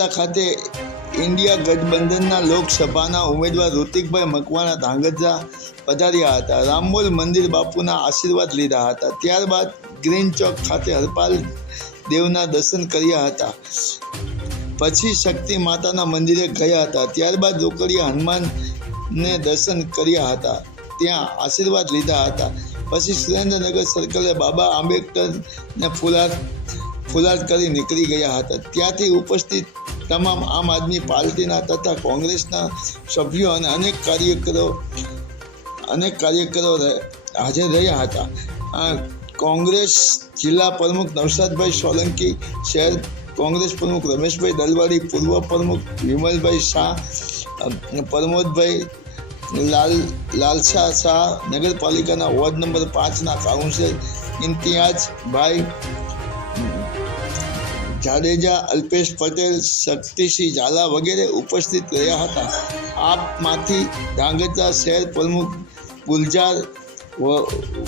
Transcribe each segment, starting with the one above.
ધાંગધ્રા ખાતે ઇન્ડિયા ગઠબંધનના લોકસભાના ઉમેદવાર ઋતિકભાઈ મકવાણા ધાંગધ્રા પધાર્યા હતા. રામબોલ મંદિર બાપુના આશીર્વાદ લીધા હતા. ત્યારબાદ ગ્રીન ચોક ખાતે હરપાલ દેવના દર્શન કર્યા હતા. પછી શક્તિ માતાના મંદિરે ગયા હતા. ત્યારબાદ રોકડિયા હનુમાનને દર્શન કર્યા હતા, ત્યાં આશીર્વાદ લીધા હતા. પછી સુરેન્દ્રનગર સર્કલે બાબા આંબેડકરને ફુલાર કરી નીકળી ગયા હતા. ત્યાંથી ઉપસ્થિત તમામ આમ આદમી પાર્ટીના તથા કોંગ્રેસના સભ્યો અને અનેક કાર્યકરો હાજર રહ્યા હતા. કોંગ્રેસ જિલ્લા પ્રમુખ નવસાદભાઈ સોલંકી, શહેર કોંગ્રેસ પ્રમુખ રમેશભાઈ દલવાડી, પૂર્વ પ્રમુખ વિમલભાઈ શાહ, પ્રમોદભાઈ લાલશા શાહ, નગરપાલિકાના ward number 5ના councillor ઇમ્તિયાઝભાઈ Jadeja, Alpesh Patel, Shaktisinh Jhala વગેરે ઉપસ્થિત રહ્યા હતા. આપમાંથી ધાંગધ્રા શહેર પ્રમુખ ગુલજાર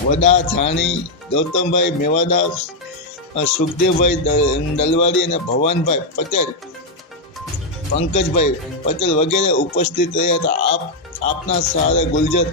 વડાજાણી, ગૌતમભાઈ મેવાડા, સુખદેવભાઈ દલવાડી અને ભવાનભાઈ પટેલ, પંકજભાઈ પટેલ વગેરે ઉપસ્થિત રહ્યા હતા. આપના સહારે ગુલજાર